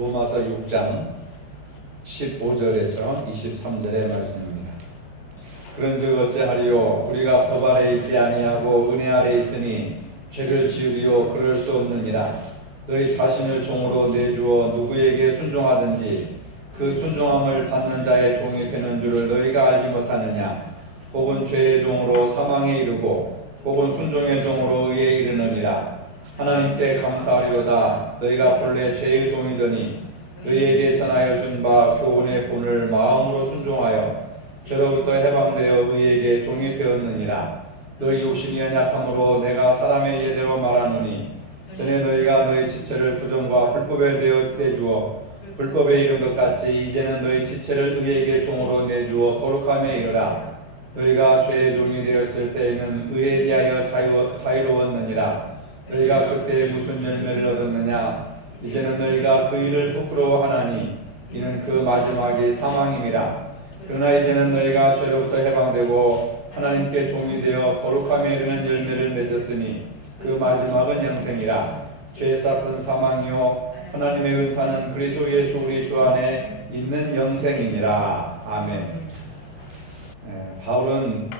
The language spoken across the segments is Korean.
로마서 6장 15절에서 23절의 말씀입니다. 그런즉 어찌하리요? 우리가 법 아래 있지 아니하고 은혜 아래 있으니 죄를 지으리요 그럴 수 없느니라. 너희 자신을 종으로 내주어 누구에게 순종하든지 그 순종함을 받는 자의 종이 되는 줄을 너희가 알지 못하느냐? 혹은 죄의 종으로 사망에 이르고 혹은 순종의 종으로 의에 이르느니라. 하나님께 감사하리로다. 너희가 본래 죄의 종이더니 너희에게 전하여 준 바 교훈의 본을 마음으로 순종하여 죄로부터 해방되어 의에게 종이 되었느니라. 너희 욕심이 연약함으로 내가 사람의 예대로 말하노니 전에 너희가 너희 지체를 부정과 불법에 내주어 불법에 이른 것 같이 이제는 너희 지체를 의에게 종으로 내주어 거룩함에 이르라. 너희가 죄의 종이 되었을 때에는 의에 대하여 자유로웠느니라. 너희가 그때 무슨 열매를 얻었느냐? 이제는 너희가 그 일을 부끄러워하나니 이는 그 마지막이 사망임이라. 그러나 이제는 너희가 죄로부터 해방되고 하나님께 종이 되어 거룩함에 이르는 열매를 맺었으니 그 마지막은 영생이라. 죄의 싹은 사망이요 하나님의 은사는 그리스도 예수 우리 주 안에 있는 영생이니라. 아멘. 바울은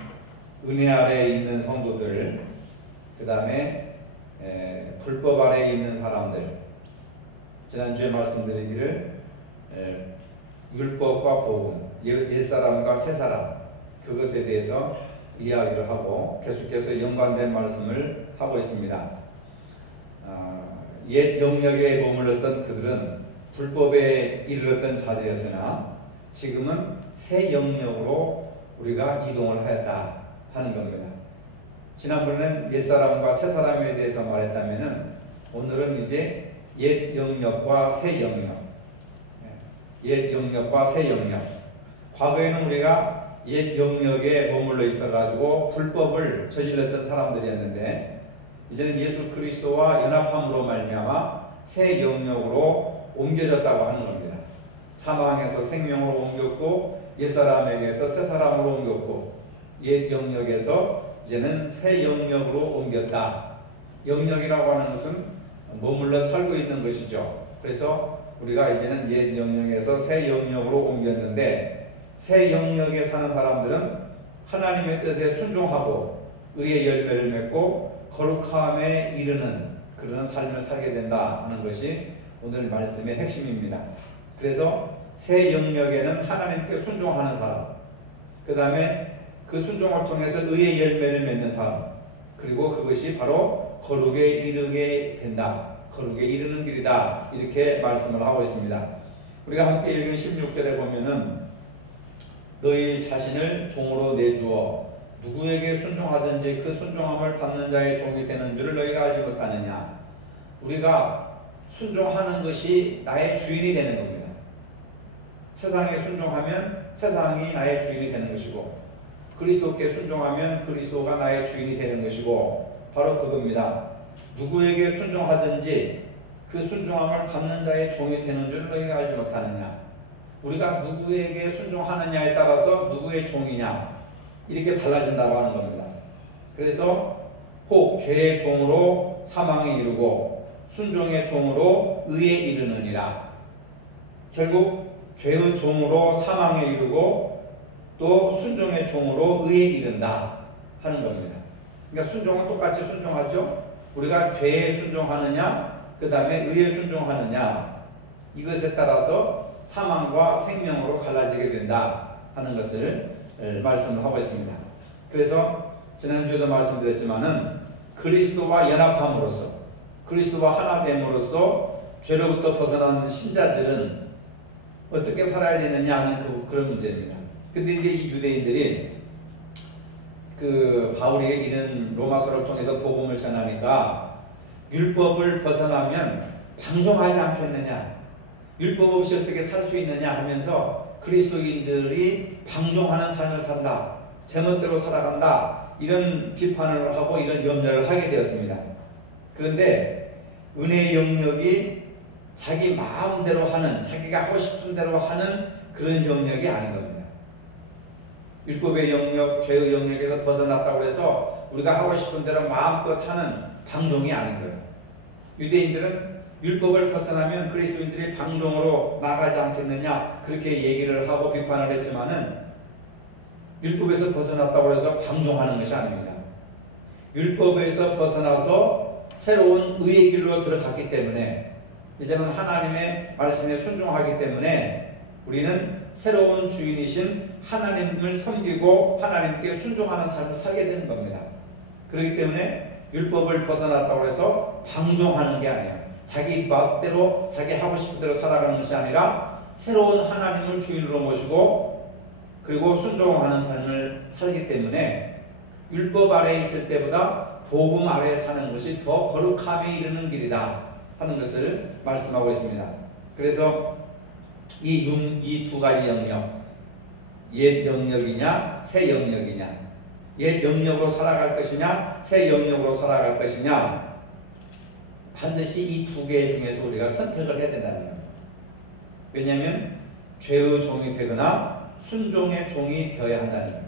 은혜 아래에 있는 성도들, 그 다음에 불법 아래에 있는 사람들, 지난주에 말씀드리기를 율법과 복음, 옛사람과 새사람, 그것에 대해서 이야기를 하고 계속해서 연관된 말씀을 하고 있습니다. 옛 영역에 머물렀던 그들은 불법에 이르렀던 자들이었으나 지금은 새 영역으로 우리가 이동을 하였다 하는 겁니다. 지난번에는 옛사람과 새사람에 대해서 말했다면 오늘은 이제 옛 영역과 새 영역, 옛 영역과 새 영역. 과거에는 우리가 옛 영역에 머물러 있어가지고 불법을 저질렀던 사람들이었는데 이제는 예수 그리스도와 연합함으로 말미암아 새 영역으로 옮겨졌다고 하는 겁니다. 사망에서 생명으로 옮겼고 옛사람에게서 새사람으로 옮겼고 옛 영역에서 이제는 새 영역으로 옮겼다. 영역이라고 하는 것은 머물러 살고 있는 것이죠. 그래서 우리가 이제는 옛 영역에서 새 영역으로 옮겼는데 새 영역에 사는 사람들은 하나님의 뜻에 순종하고 의의 열매를 맺고 거룩함에 이르는 그런 삶을 살게 된다 하는 것이 오늘 말씀의 핵심입니다. 그래서 새 영역에는 하나님께 순종하는 사람, 그 다음에 그 순종을 통해서 의의 열매를 맺는 사람, 그리고 그것이 바로 거룩에 이르게 된다. 거룩에 이르는 길이다. 이렇게 말씀을 하고 있습니다. 우리가 함께 읽은 16절에 보면은 너희 자신을 종으로 내주어 누구에게 순종하든지 그 순종함을 받는 자의 종이 되는 줄을 너희가 알지 못하느냐. 우리가 순종하는 것이 나의 주인이 되는 겁니다. 세상에 순종하면 세상이 나의 주인이 되는 것이고 그리스도께 순종하면 그리스도가 나의 주인이 되는 것이고 바로 그겁니다. 누구에게 순종하든지 그 순종함을 받는 자의 종이 되는 줄 너희가 알지 못하느냐. 우리가 누구에게 순종하느냐에 따라서 누구의 종이냐 이렇게 달라진다고 하는 겁니다. 그래서 혹 죄의 종으로 사망에 이르고 순종의 종으로 의에 이르느니라. 결국 죄의 종으로 사망에 이르고 또 순종의 종으로 의에 이른다 하는 겁니다. 그러니까 순종은 똑같이 순종하죠. 우리가 죄에 순종하느냐 그 다음에 의에 순종하느냐 이것에 따라서 사망과 생명으로 갈라지게 된다 하는 것을 말씀을 하고 있습니다. 그래서 지난주에도 말씀드렸지만은 그리스도와 연합함으로써 그리스도와 하나됨으로써 죄로부터 벗어난 신자들은 어떻게 살아야 되느냐 하는 그런 문제입니다. 근데 이제 이 유대인들이 그 바울이 이런 로마서를 통해서 복음을 전하니까 율법을 벗어나면 방종하지 않겠느냐, 율법 없이 어떻게 살 수 있느냐 하면서 그리스도인들이 방종하는 삶을 산다, 제멋대로 살아간다 이런 비판을 하고 이런 염려를 하게 되었습니다. 그런데 은혜의 영역이 자기 마음대로 하는, 자기가 하고 싶은 대로 하는 그런 영역이 아닌 겁니다. 율법의 영역, 죄의 영역에서 벗어났다고 해서 우리가 하고 싶은 대로 마음껏 하는 방종이 아닌 거예요. 유대인들은 율법을 벗어나면 그리스도인들이 방종으로 나가지 않겠느냐 그렇게 얘기를 하고 비판을 했지만은 율법에서 벗어났다고 해서 방종하는 것이 아닙니다. 율법에서 벗어나서 새로운 의의 길로 들어갔기 때문에 이제는 하나님의 말씀에 순종하기 때문에 우리는 새로운 주인이신 하나님을 섬기고 하나님께 순종하는 삶을 살게 되는 겁니다. 그렇기 때문에 율법을 벗어났다고 해서 방종하는 게 아니에요. 자기 맛대로 자기 하고 싶은 대로 살아가는 것이 아니라 새로운 하나님을 주인으로 모시고 그리고 순종하는 삶을 살기 때문에 율법 아래에 있을 때보다 복음 아래에 사는 것이 더 거룩함에 이르는 길이다 하는 것을 말씀하고 있습니다. 그래서 이 두 가지 영역, 옛 영역이냐 새 영역이냐, 옛 영역으로 살아갈 것이냐 새 영역으로 살아갈 것이냐, 반드시 이 두 개 중에서 우리가 선택을 해야 된다는 거예요. 왜냐하면 죄의 종이 되거나 순종의 종이 되어야 한다는 거예요.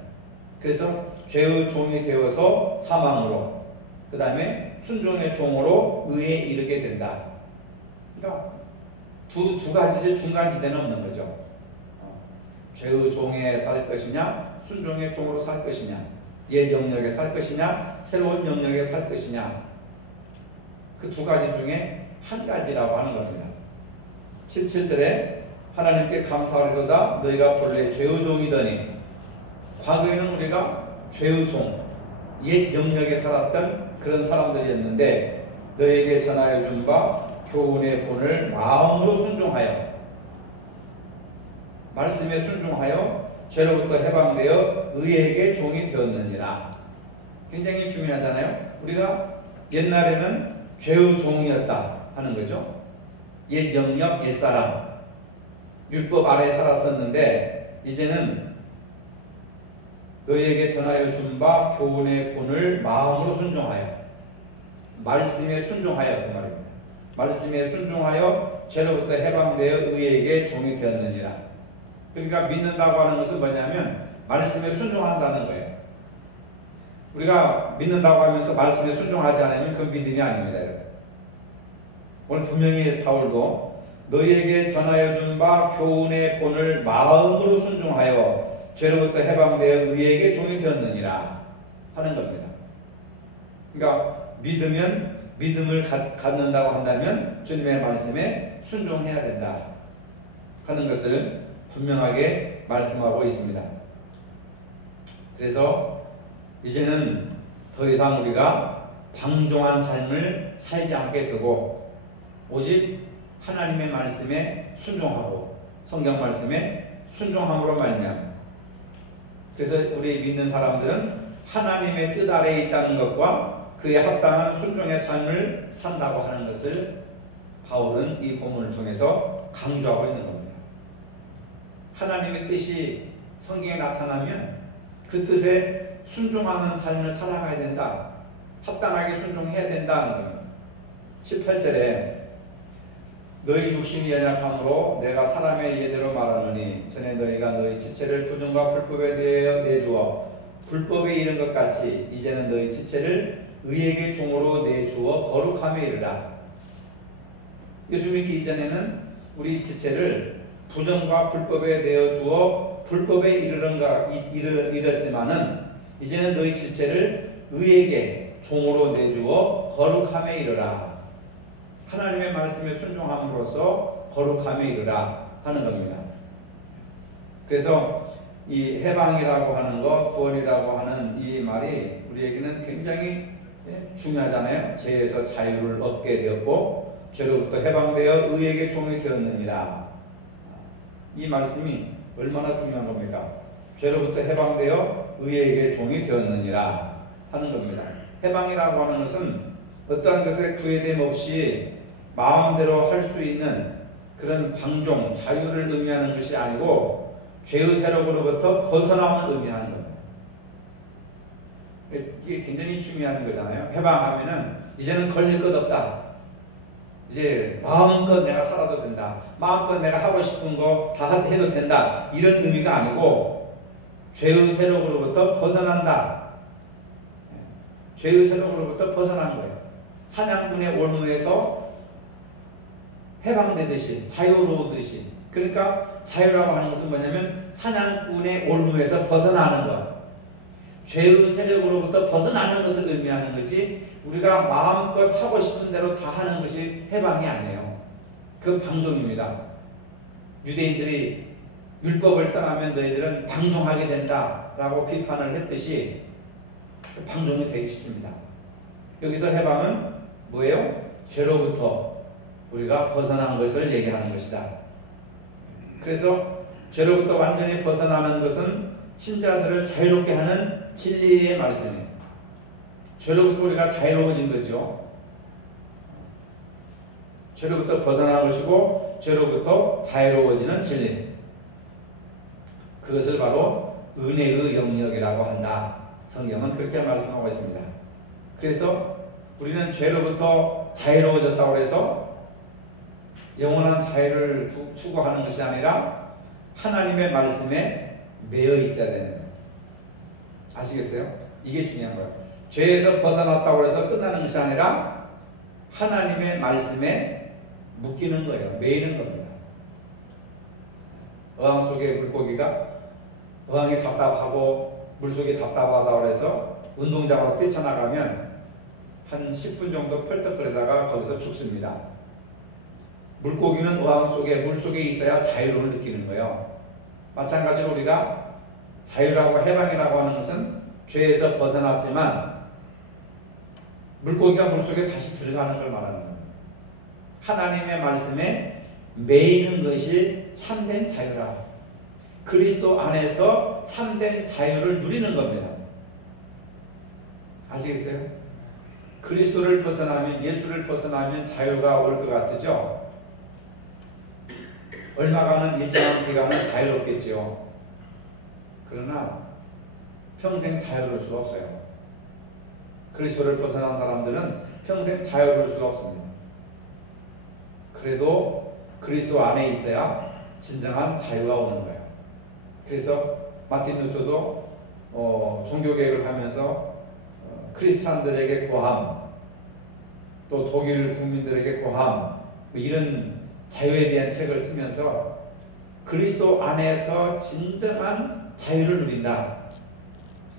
그래서 죄의 종이 되어서 사망으로, 그 다음에 순종의 종으로 의에 이르게 된다. 그러니까 두 가지 중간지대는 없는 거죠. 죄의 종에 살 것이냐 순종의 종으로 살 것이냐, 옛 영역에 살 것이냐 새로운 영역에 살 것이냐, 그 두 가지 중에 한 가지라고 하는 겁니다. 17절에 하나님께 감사하리로다 너희가 본래 죄의 종이더니, 과거에는 우리가 죄의 종, 옛 영역에 살았던 그런 사람들이었는데 너희에게 전하여 준 바 교훈의 본을 마음으로 순종하여, 말씀에 순종하여 죄로부터 해방되어 의에게 종이 되었느니라. 굉장히 중요하잖아요. 우리가 옛날에는 죄의 종이었다 하는 거죠. 옛 영역, 옛 사람, 율법 아래 살았었는데 이제는 너희에게 전하여 준 바 교훈의 본을 마음으로 순종하여, 말씀에 순종하여 그 말입니다. 말씀에 순종하여 죄로부터 해방되어 의에게 종이 되었느니라. 그러니까 믿는다고 하는 것은 뭐냐면 말씀에 순종한다는 거예요. 우리가 믿는다고 하면서 말씀에 순종하지 않으면 그 믿음이 아닙니다. 오늘 분명히 바울도 너희에게 전하여 준 바 교훈의 본을 마음으로 순종하여 죄로부터 해방되어 의에게 종이 되었느니라 하는 겁니다. 그러니까 믿음을 갖는다고 한다면 주님의 말씀에 순종해야 된다 하는 것을 분명하게 말씀하고 있습니다. 그래서 이제는 더 이상 우리가 방종한 삶을 살지 않게 되고 오직 하나님의 말씀에 순종하고 성경 말씀에 순종함으로 말미암아, 그래서 우리 믿는 사람들은 하나님의 뜻 아래에 있다는 것과 그에 합당한 순종의 삶을 산다고 하는 것을 바울은 이 본문을 통해서 강조하고 있는 겁니다. 하나님의 뜻이 성경에 나타나면 그 뜻에 순종하는 삶을 살아가야 된다, 합당하게 순종해야 된다는 겁니다. 18절에 너희 육신이 연약함으로 내가 사람의 예대로 말하노니 전에 너희가 너희 지체를 부정과 불법에 대하여 내주어 불법에 이른 것 같이 이제는 너희 지체를 의에게 종으로 내주어 거룩함에 이르라. 예수 믿기 이전에는 우리 지체를 부정과 불법에 내어주어 불법에 이르렀지만은 이제는 너희 지체를 의에게 종으로 내주어 거룩함에 이르라. 하나님의 말씀에 순종함으로써 거룩함에 이르라 하는 겁니다. 그래서 이 해방이라고 하는 것, 구원이라고 하는 이 말이 우리에게는 굉장히 중요하잖아요. 죄에서 자유를 얻게 되었고 죄로부터 해방되어 의에게 종이 되었느니라. 이 말씀이 얼마나 중요한 겁니까? 죄로부터 해방되어 의에게 종이 되었느니라 하는 겁니다. 해방이라고 하는 것은 어떠한 것에 구애됨 없이 마음대로 할 수 있는 그런 방종, 자유를 의미하는 것이 아니고 죄의 세력으로부터 벗어남을 의미하는 겁니다. 이게 굉장히 중요한 거잖아요. 해방하면은 이제는 걸릴 것 없다. 이제 마음껏 내가 살아도 된다. 마음껏 내가 하고 싶은 거 다 해도 된다. 이런 의미가 아니고 죄의 세력으로부터 벗어난다. 죄의 세력으로부터 벗어난 거예요. 사냥꾼의 올무에서 해방되듯이 자유로우듯이. 그러니까 자유라고 하는 것은 뭐냐면 사냥꾼의 올무에서 벗어나는 것, 죄의 세력으로부터 벗어나는 것을 의미하는 거지, 우리가 마음껏 하고 싶은 대로 다 하는 것이 해방이 아니에요. 그 방종입니다. 유대인들이 율법을 떠나면 너희들은 방종하게 된다라고 비판을 했듯이 방종이 되기 쉽습니다. 여기서 해방은 뭐예요? 죄로부터 우리가 벗어난 것을 얘기하는 것이다. 그래서 죄로부터 완전히 벗어나는 것은 신자들을 자유롭게 하는 진리의 말씀이에요. 죄로부터 우리가 자유로워진 거죠. 죄로부터 벗어나는 것이고 죄로부터 자유로워지는 진리. 그것을 바로 은혜의 영역이라고 한다. 성경은 그렇게 말씀하고 있습니다. 그래서 우리는 죄로부터 자유로워졌다고 해서 영원한 자유를 추구하는 것이 아니라 하나님의 말씀에 매여 있어야 되는 거예요. 아시겠어요? 이게 중요한 거예요. 죄에서 벗어났다고 해서 끝나는 것이 아니라 하나님의 말씀에 묶이는 거예요. 매이는 겁니다. 어항 속에 물고기가 어항이 답답하고 물속이 답답하다고 해서 운동장으로 뛰쳐나가면 한 10분 정도 펄떡거리다가 거기서 죽습니다. 물고기는 어항 속에 물속에 있어야 자유를 느끼는 거예요. 마찬가지로 우리가 자유라고 해방이라고 하는 것은 죄에서 벗어났지만 물고기가 물속에 다시 들어가는 걸 말하는 겁니다. 하나님의 말씀에 매이는 것이 참된 자유라. 그리스도 안에서 참된 자유를 누리는 겁니다. 아시겠어요? 그리스도를 벗어나면, 예수를 벗어나면 자유가 올 것 같으죠? 얼마간은 일정한 기간은 자유롭겠죠. 그러나 평생 자유로울 수가 없어요. 그리스도를 벗어난 사람들은 평생 자유로울 수가 없습니다. 그래도 그리스도 안에 있어야 진정한 자유가 오는 거예요. 그래서 마틴 루터도 종교개혁을 하면서 크리스찬들에게 고함, 또 독일 국민들에게 고함, 이런 자유에 대한 책을 쓰면서 그리스도 안에서 진정한 자유를 누린다.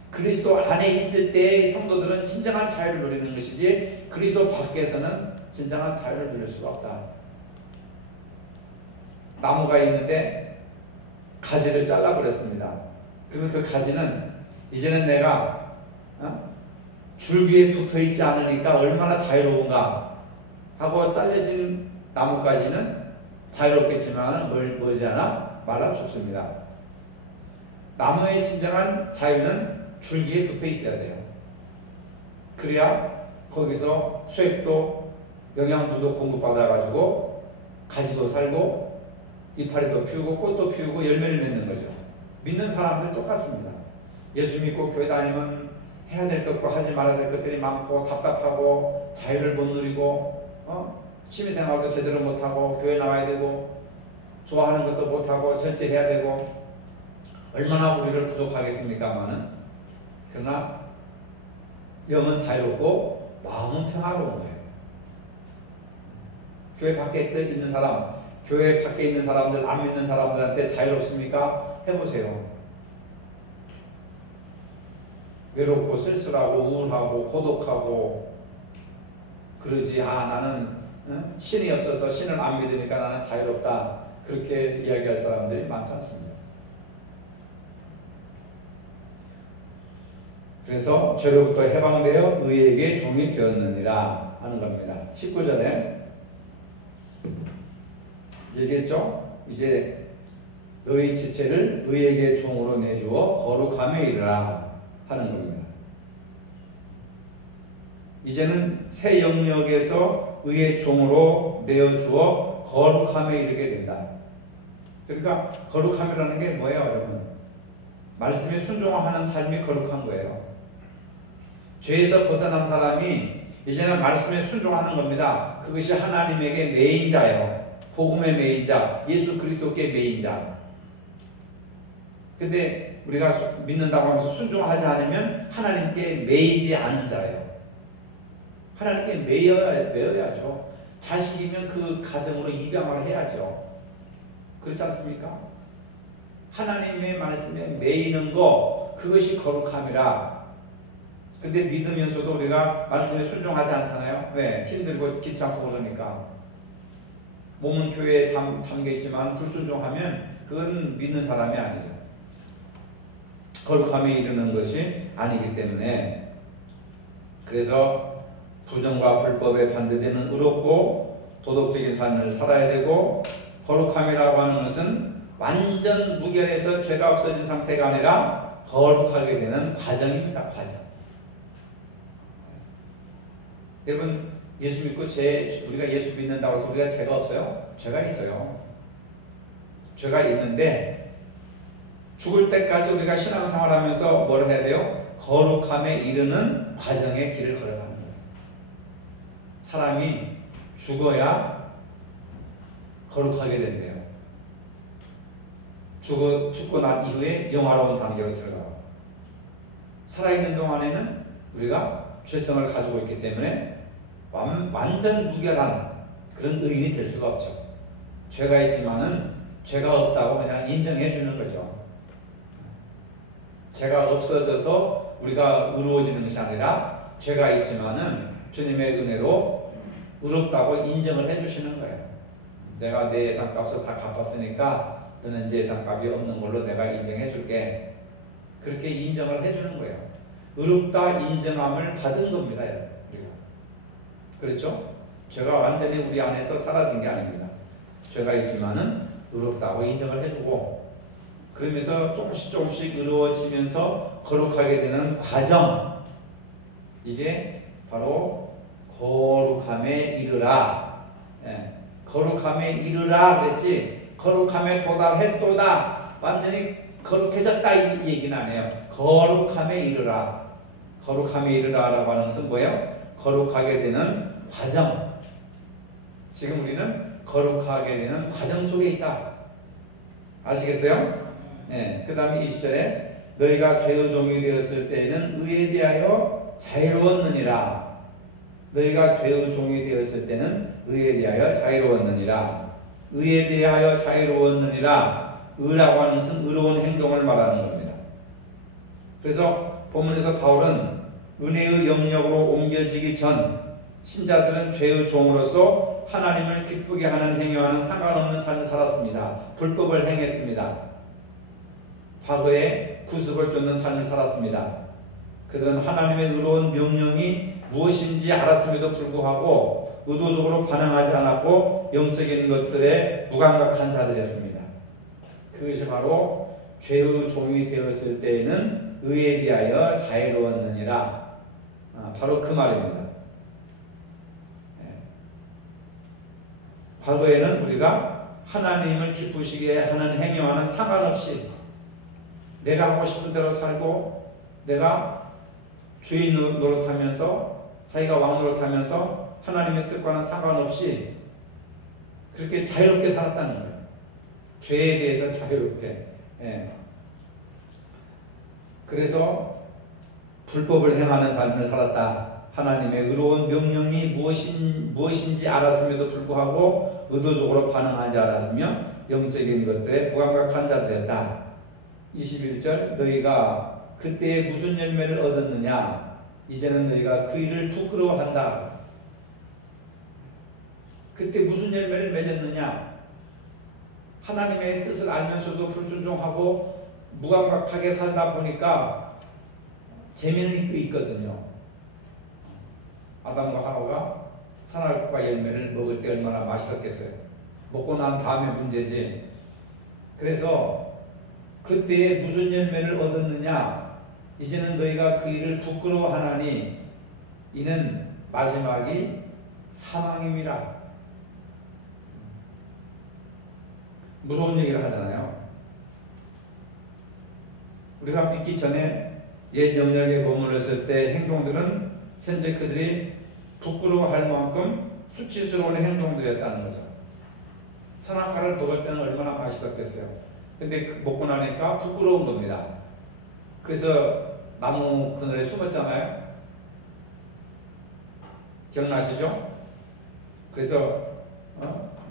그리스도 안에 있을 때의 성도들은 진정한 자유를 누리는 것이지 그리스도 밖에서는 진정한 자유를 누릴 수가 없다. 나무가 있는데 가지를 잘라버렸습니다. 그러면 그 가지는 이제는 내가 줄기에 붙어있지 않으니까 얼마나 자유로운가 하고 잘려진 나뭇가지는 자유롭겠지만 머지않아 말라 죽습니다. 나무의 진정한 자유는 줄기에 붙어 있어야 돼요. 그래야 거기서 수액도 영양분도 공급받아가지고 가지도 살고 이파리도 피우고 꽃도 피우고 열매를 맺는 거죠. 믿는 사람들 똑같습니다. 예수 믿고 교회 다니면 해야 될 것과 하지 말아야 될 것들이 많고 답답하고 자유를 못 누리고 취미생활도 제대로 못하고 교회 나와야 되고 좋아하는 것도 못하고 전체 해야 되고 얼마나 우리를 부족하겠습니까마는, 그러나 영은 자유롭고 마음은 평화로운 거예요. 교회 밖에 있는 사람, 교회 밖에 있는 사람들, 안 믿는 사람들한테 자유롭습니까? 해보세요. 외롭고 쓸쓸하고 우울하고 고독하고 그러지. 나는 신이 없어서 신을 안 믿으니까 나는 자유롭다. 그렇게 이야기할 사람들이 많지 않습니다. 그래서 죄로부터 해방되어 의에게 종이 되었느니라 하는 겁니다. 19절에 얘기했죠? 이제 너희 지체를 의에게 종으로 내주어 거룩함에 이르라 하는 겁니다. 이제는 새 영역에서 의의 종으로 내어주어 거룩함에 이르게 된다. 그러니까 거룩함이라는 게 뭐예요, 여러분? 말씀에 순종하는 삶이 거룩한 거예요. 죄에서 벗어난 사람이 이제는 말씀에 순종하는 겁니다. 그것이 하나님에게 매인 자예요. 복음의 매인 자, 예수 그리스도께 매인 자. 근데 우리가 믿는다고 하면서 순종하지 않으면 하나님께 매이지 않은 자예요. 하나님께 매여야죠. 자식이면 그 가정으로 입양을 해야죠. 그렇지 않습니까? 하나님의 말씀에 매이는 거, 그것이 거룩함이라. 근데 믿으면서도 우리가 말씀에 순종하지 않잖아요. 왜? 힘들고 귀찮고 그러니까. 몸은 교회에 담겨있지만 불순종하면 그건 믿는 사람이 아니죠. 거룩함에 이르는 것이 아니기 때문에. 그래서 부정과 불법에 반대되는 의롭고 도덕적인 삶을 살아야 되고, 거룩함이라고 하는 것은 완전 무결해서 죄가 없어진 상태가 아니라 거룩하게 되는 과정입니다. 과정. 여러분, 예수 믿고 우리가 예수 믿는다고 해서 우리가 죄가 없어요? 죄가 있어요. 죄가 있는데 죽을 때까지 우리가 신앙생활 하면서 뭘 해야 돼요? 거룩함에 이르는 과정의 길을 걸어가는 거예요. 사람이 죽어야 거룩하게 된대요. 죽고 난 이후에 영화로운 단계로 들어가요. 살아있는 동안에는 우리가 죄성을 가지고 있기 때문에 완전 무결한 그런 의인이 될 수가 없죠. 죄가 있지만은 죄가 없다고 그냥 인정해 주는 거죠. 죄가 없어져서 우리가 의로워지는 것이 아니라 죄가 있지만은 주님의 은혜로 의롭다고 인정을 해 주시는 거예요. 내가 내 예산값을 다 갚았으니까 너는 이제 예산값이 없는 걸로 내가 인정해 줄게. 그렇게 인정을 해 주는 거예요. 의롭다 인정함을 받은 겁니다. 우리가. 그렇죠? 죄가 완전히 우리 안에서 사라진 게 아닙니다. 죄가 있지만은 의롭다고 인정을 해주고, 그러면서 조금씩 의로워지면서 거룩하게 되는 과정, 이게 바로 거룩함에 이르라. 예, 거룩함에 이르라 그랬지, 거룩함에 도달했도다, 완전히 거룩해졌다 이 얘기는 안 해요. 거룩함에 이르라. 거룩함에 이르라라고 하는 것은 뭐예요? 거룩하게 되는 과정. 지금 우리는 거룩하게 되는 과정 속에 있다. 아시겠어요? 네. 그 다음에 20절에 너희가 죄의 종이 되었을 때에는 의에 대하여 자유로웠느니라. 너희가 죄의 종이 되었을 때는 의에 대하여 자유로웠느니라. 의에 대하여 자유로웠느니라. 의라고 하는 것은 의로운 행동을 말하는 겁니다. 그래서 본문에서 바울은 은혜의 영역으로 옮겨지기 전 신자들은 죄의 종으로서 하나님을 기쁘게 하는 행위와는 상관없는 삶을 살았습니다. 불법을 행했습니다. 과거에 구습을 쫓는 삶을 살았습니다. 그들은 하나님의 의로운 명령이 무엇인지 알았음에도 불구하고 의도적으로 반응하지 않았고 영적인 것들에 무감각한 자들이었습니다. 그것이 바로 죄의 종이 되었을 때에는 의에 대하여 자유로웠느니라. 바로 그 말입니다. 과거에는 우리가 하나님을 기쁘시게 하는 행위와는 상관없이 내가 하고 싶은 대로 살고, 내가 주인 노릇하면서, 자기가 왕 노릇하면서 하나님의 뜻과는 상관없이 그렇게 자유롭게 살았다는 거예요. 죄에 대해서 자유롭게. 그래서 불법을 행하는 삶을 살았다. 하나님의 의로운 명령이 무엇인지 알았음에도 불구하고 의도적으로 반응하지 않았으며 영적인 것들에 무감각한 자들이었다. 21절 너희가 그때에 무슨 열매를 얻었느냐? 이제는 너희가 그 일을 부끄러워한다. 그때 무슨 열매를 맺었느냐? 하나님의 뜻을 알면서도 불순종하고 무감각하게 살다 보니까 재미는 있거든요. 아담과 하와가 선악과 열매를 먹을 때 얼마나 맛있었겠어요. 먹고 난 다음에 문제지. 그래서 그때에 무슨 열매를 얻었느냐? 이제는 너희가 그 일을 부끄러워하나니 이는 마지막이 사망임이라. 무서운 얘기를 하잖아요. 우리가 믿기 전에 옛 영역에 머물렀을 때 행동들은 현재 그들이 부끄러워할 만큼 수치스러운 행동들이었다는 거죠. 선악과를 먹을 때는 얼마나 맛있었겠어요. 근데 먹고 나니까 부끄러운 겁니다. 그래서 나무 그늘에 숨었잖아요. 기억나시죠? 그래서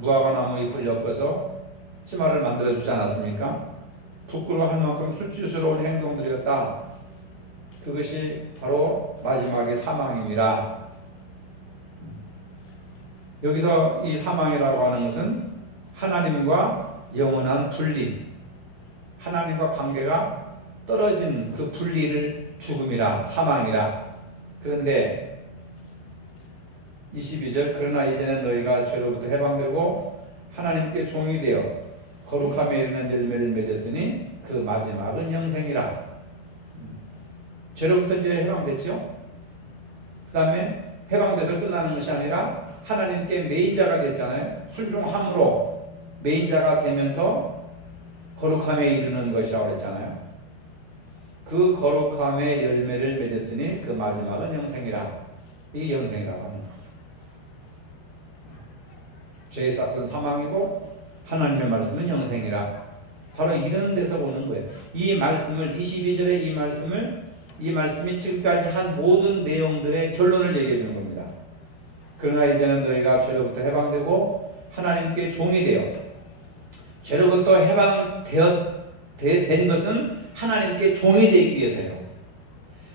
무화과 나무 잎을 엮어서 치마를 만들어 주지 않았습니까? 부끄러워할 만큼 수치스러운 행동들이었다. 그것이 바로 마지막의 사망입니다. 여기서 이 사망이라고 하는 것은 하나님과 영원한 분리, 하나님과 관계가 떨어진 그 분리를 죽음이라, 사망이라. 그런데 22절, 그러나 이제는 너희가 죄로부터 해방되고 하나님께 종이 되어 거룩함에 이르는 열매를 맺었으니 그 마지막은 영생이라. 죄로부터 이제 해방됐죠? 그 다음에 해방돼서 끝나는 것이 아니라 하나님께 매이자가 됐잖아요. 순종함으로 매이자가 되면서 거룩함에 이르는 것이라고 했잖아요. 그 거룩함의 열매를 맺었으니 그 마지막은 영생이라. 이게 영생이라고 합니다. 죄의 싹은 사망이고 하나님의 말씀은 영생이라. 바로 이런 데서 오는 거예요. 이 말씀을 22절의 이 말씀이 지금까지 한 모든 내용들의 결론을 얘기해 주는 겁니다. 그러나 이제는 너희가 죄로부터 해방되고 하나님께 종이 되어, 죄로부터 된 것은 하나님께 종이 되기 위해서요.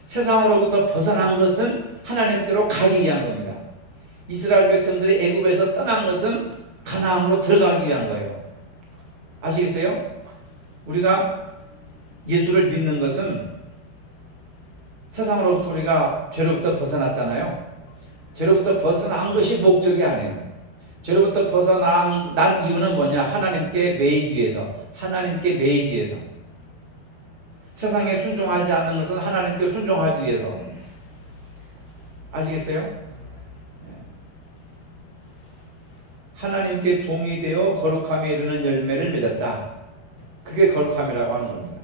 세상으로부터 벗어난 것은 하나님께로 가기 위한 겁니다. 이스라엘 백성들이 애굽에서 떠난 것은 가나안으로 들어가기 위한 거예요. 아시겠어요? 우리가 예수를 믿는 것은 세상으로부터 우리가 죄로부터 벗어났잖아요. 죄로부터 벗어난 것이 목적이 아니에요. 죄로부터 벗어난 이유는 뭐냐? 하나님께 매이기 위해서. 하나님께 매이기 위해서. 세상에 순종하지 않는 것은 하나님께 순종하기 위해서. 아시겠어요? 하나님께 종이 되어 거룩함에 이르는 열매를 맺었다. 그게 거룩함이라고 하는 겁니다.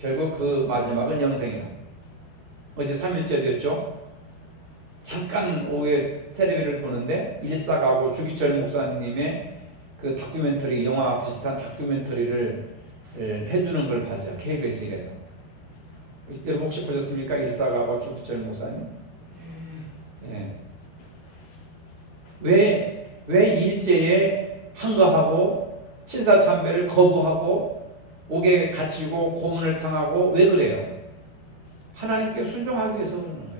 결국 그 마지막은 영생이다. 어제 3일절이었죠? 잠깐 오후에 텔레비를 보는데 일사가고 주기철 목사님의 그 다큐멘터리, 영화 비슷한 다큐멘터리를 해주는 걸 봤어요. KBS에서. 여러분 혹시 보셨습니까? 일사가고 주기철 목사님? 예. 왜 일제에 항거하고 신사참배를 거부하고 옥에 갇히고 고문을 당하고 왜 그래요? 하나님께 순종하기 위해서 그러는 거예요.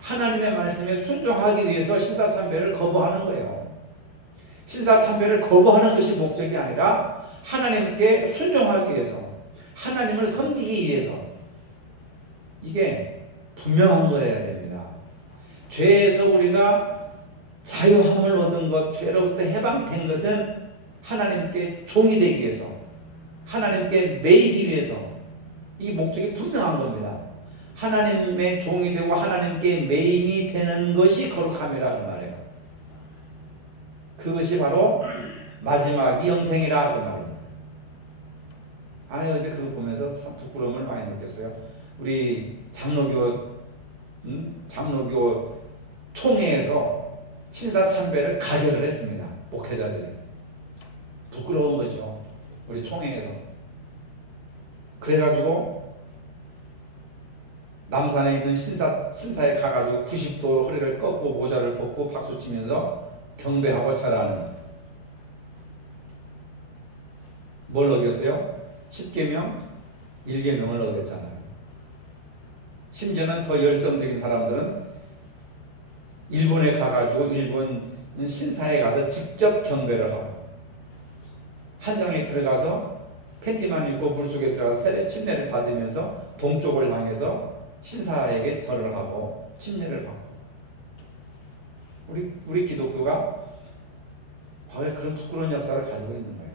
하나님의 말씀에 순종하기 위해서 신사참배를 거부하는 거예요. 신사참배를 거부하는 것이 목적이 아니라 하나님께 순종하기 위해서, 하나님을 섬기기 위해서. 이게 분명한 거여야 됩니다. 죄에서 우리가 자유함을 얻은 것, 죄로부터 해방된 것은 하나님께 종이 되기 위해서, 하나님께 매이기 위해서. 이 목적이 분명한 겁니다. 하나님의 종이 되고 하나님께 매임이 되는 것이 거룩함이라고 말해요. 그것이 바로 마지막이 영생이라 그 말입니다. 어제 그거 보면서 참 부끄러움을 많이 느꼈어요. 우리 장로교 총회에서 신사참배를 가결을 했습니다. 목회자들이. 부끄러운 거죠. 우리 총회에서. 그래가지고 남산에 있는 신사에 가가지고 90도 허리를 꺾고 모자를 벗고 박수치면서 경배하고 절하는. 뭘 어겼어요? 10계명, 1계명을 어겼잖아요. 심지어는 더 열성적인 사람들은 일본에 가가지고 일본 신사에 가서 직접 경배를 하고, 한정에 들어가서 팬티만 입고 물속에 들어가서 침례를 받으면서 동쪽을 향해서 신사에게 절을 하고 침례를 받고. 우리 기독교가 왜 그런 부끄러운 역사를 가지고 있는 거예요.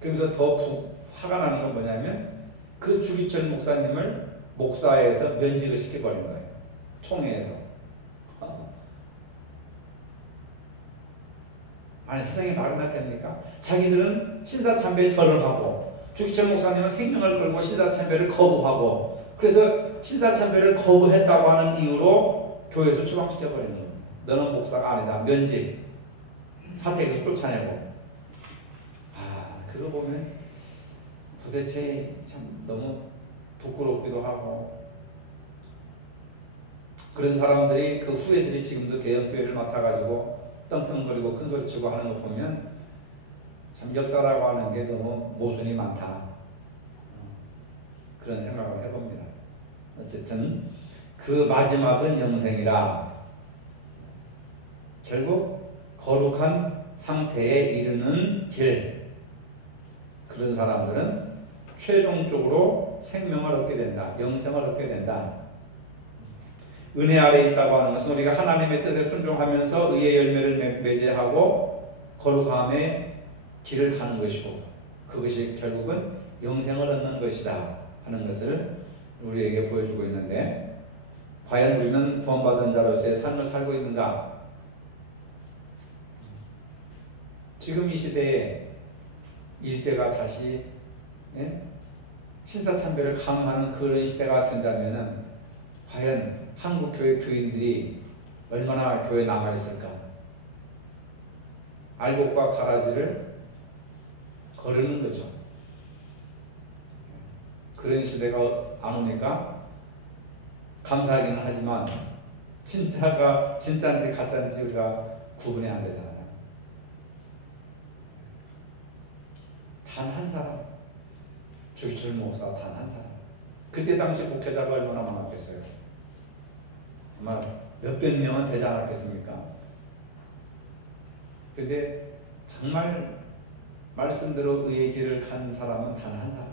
그러면서 더 화가 나는 건 뭐냐면 그 주기철 목사님을 목사회에서 면직을 시켜버린 거예요. 총회에서. 아니, 세상에 말이나 됩니까? 자기들은 신사참배에 절을 하고, 주기철 목사님은 생명을 걸고 신사참배를 거부하고, 그래서 신사참배를 거부했다고 하는 이유로 교회에서 추방시켜버리는 거예요. 너는 목사가 아니다. 면직. 사택에서 쫓아내고. 그거 보면 도대체 참 너무 부끄럽기도 하고, 그런 사람들이 그 후예들이 지금도 대역교회를 맡아가지고 떵떵거리고 큰소리치고 하는 거 보면 참 역사라고 하는 게 너무 모순이 많다. 그런 생각을 해봅니다. 어쨌든 그 마지막은 영생이라. 결국 거룩한 상태에 이르는 길. 그런 사람들은 최종적으로 생명을 얻게 된다. 영생을 얻게 된다. 은혜 아래에 있다고 하는 것은 우리가 하나님의 뜻에 순종하면서 의의 열매를 맺게하고 거룩함의 길을 가는 것이고, 그것이 결국은 영생을 얻는 것이다 하는 것을 우리에게 보여주고 있는데, 과연 우리는 구원받은 자로서의 삶을 살고 있는가? 지금 이 시대에 일제가 다시 신사참배를 강요하는 그런 시대가 된다면 과연 한국 교회 교인들이 얼마나 교회에 남아있을까? 알곡과 가라지를 거르는 거죠. 그런 시대가 안 오니까 감사하기는 하지만 진짜가 진짜인지 가짜인지 우리가 구분이 안 되잖아요. 단 한 사람, 주기철 목사 단 한 사람. 그때 당시 목회자가 얼마나 많았겠어요. 아마 몇백 명은 되지 않았겠습니까? 근데 정말 말씀대로 의의 길을 간 사람은 단 한 사람.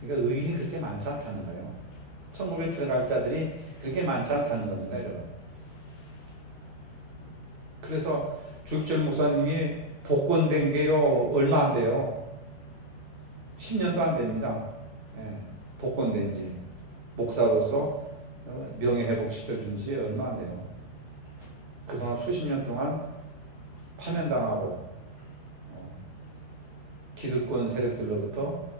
그러니까 의인이 그렇게 많지 않다는 거예요. 천국에 들어갈 자들이 그렇게 많지 않다는 겁니다, 여러분. 그래서 주기철 목사님이 복권된 게요, 얼마 안 돼요. 10년도 안 됩니다. 복권된 지. 목사로서 명예회복 시켜준 지 얼마 안 돼요. 그동안 수십 년 동안 파면당하고 기득권 세력들로부터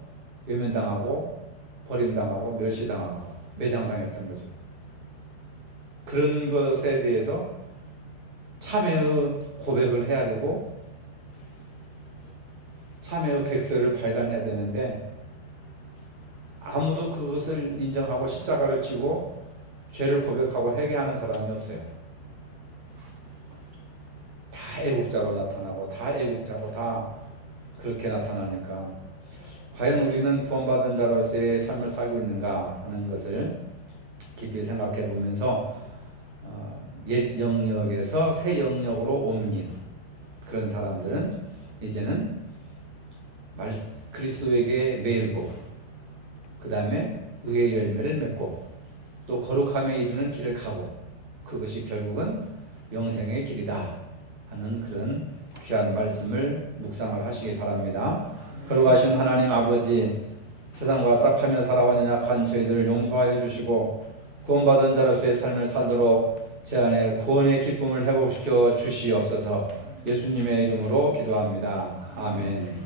외면당하고 버림당하고 멸시당하고 매장당했던 거죠. 그런 것에 대해서 참회의 고백을 해야 되고 참회의 백서를 발간해야 되는데 아무도 그것을 인정하고 십자가를 지고 죄를 고백하고 회개하는 사람이 없어요. 다 애국자로 나타나고 다 애국자로 다 그렇게 나타나니까 과연 우리는 구원받은 자로서의 삶을 살고 있는가 하는 것을 깊이 생각해 보면서 옛 영역에서 새 영역으로 옮긴 그런 사람들은 이제는 그리스도에게 매일고 그 다음에 의의 열매를 맺고 또 거룩함에 이르는 길을 가고 그것이 결국은 영생의 길이다 하는 그런 귀한 말씀을 묵상을 하시기 바랍니다. 거룩하신 하나님 아버지, 세상과 딱하며 살아가는 약한 저희들을 용서하여 주시고 구원받은 자로서의 삶을 살도록 제 안에 구원의 기쁨을 회복시켜 주시옵소서. 예수님의 이름으로 기도합니다. 아멘.